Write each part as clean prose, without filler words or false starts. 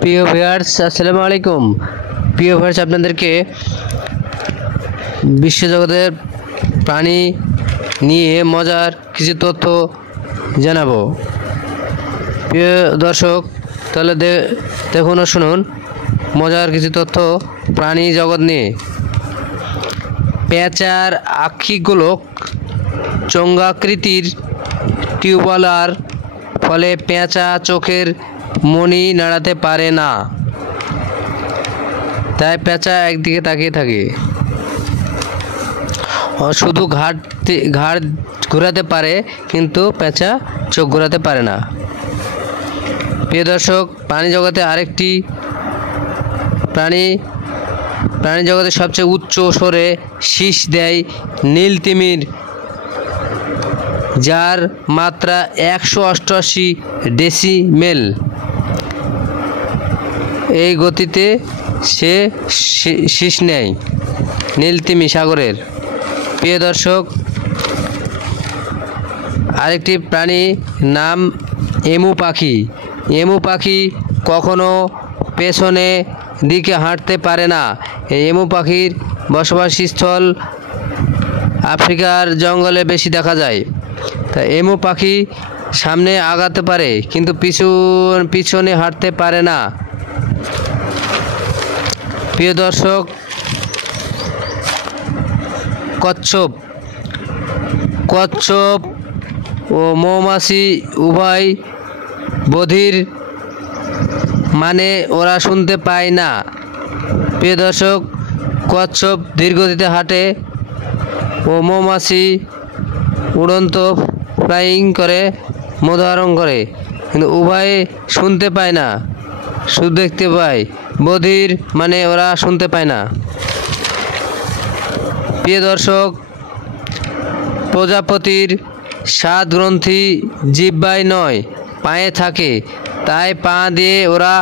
প্রিয় ভিউয়ার্স, আসসালামু আলাইকুম। প্রিয় ভিউয়ার্স, আপনাদেরকে বিশ্বজগতের প্রাণী নিয়ে মজার কিছু তথ্য জানাবো। প্রিয় দর্শক, তাহলে দেখুন ও শুনুন মজার কিছু তথ্য প্রাণী জগৎ নিয়ে। পেঁচার আক্ষিগোলক চঙ্গাকৃতির টিউবওয়ালার ফলে পেঁচা চোখের মণি নাড়াতে পারে না, তাই পেঁচা একদিকে তাকিয়ে থাকে। শুধু ঘাড় ঘোরাতে পারে, কিন্তু পেঁচা চোখ ঘোরাতে পারে না। প্রিয় দর্শক, প্রাণী জগতে আরেকটি প্রাণী জগতে সবচেয়ে উচ্চ স্বরে শীষ দেয় নীল তিমির, যার মাত্রা 188 ডেসিমেল। এই গতিতে সে শীষ নেয় নীল তিমি সাগরের। প্রিয় দর্শক, আরেকটি প্রাণী নাম এমু পাখি। এমু পাখি কখনো পেছনে দিকে হাঁটতে পারে না। এই এমু পাখির বসবাসস্থল আফ্রিকার জঙ্গলে বেশি দেখা যায়। তা এমু পাখি সামনে আগাতে পারে, কিন্তু পিছনে হাঁটতে পারে না। প্রিয় দর্শক, কচ্ছপ ও মৌমাছি উভয় বধির, মানে ওরা শুনতে পায় না। প্রিয় দর্শক, কচ্ছপ ধীরগতিতে হাঁটে ও মৌমাছি উড়ন্ত ফ্লাইং করে, মধু আহরণ করে, কিন্তু উভয়ে শুনতে পায় না, শুধু দেখতে পায়। বধির মানে ওরা শুনতে পায় না। প্রিয় দর্শক, প্রজাপতির স্বাদ গ্রন্থি জিহ্বায় নয়, পায়ে থাকে, তাই পা দিয়ে ওরা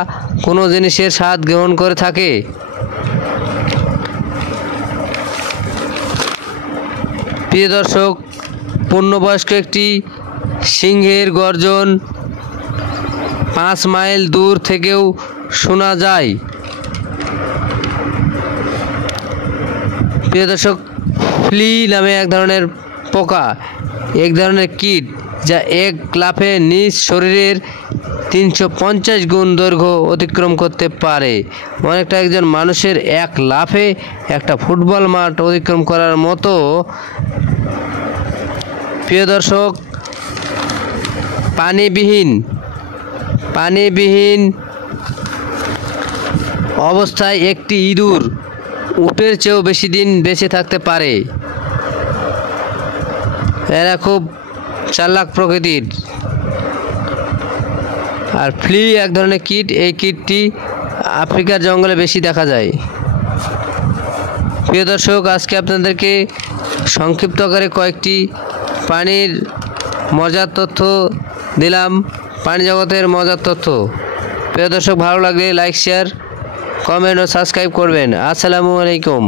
কোনো জিনিসের স্বাদ গ্রহণ করে থাকে। প্রিয় দর্শক, পূর্ণবয়স্ক একটি সিংহের গর্জন 5 মাইল দূর থেকেও শোনা যায়। প্রিয় দর্শক, ফ্লি নামে এক ধরনের পোকা, এক ধরনের কীট, যা এক লাফে নিজ শরীরের 350 গুণ দৈর্ঘ্য অতিক্রম করতে পারে। অনেকটা একজন মানুষের এক লাফে একটা ফুটবল মাঠ অতিক্রম করার মতো। প্রিয় দর্শক, পানিবিহীন অবস্থায় একটি ইঁদুর উটের চেয়েও বেশি দিন বেঁচে থাকতে পারে। এরা খুব চালাক প্রকৃতির। আর ফ্লি এক ধরনের কীট, এই কীটটি আফ্রিকার জঙ্গলে বেশি দেখা যায়। প্রিয় দর্শক, আজকে আপনাদেরকে সংক্ষিপ্ত আকারে কয়েকটি প্রাণীর মজার তথ্য দিলাম, প্রাণী জগতের মজার তথ্য। প্রিয় দর্শক, ভালো লাগলে লাইক, শেয়ার, কমেন্ট ও সাবস্ক্রাইব করবেন। আসসালামু আলাইকুম।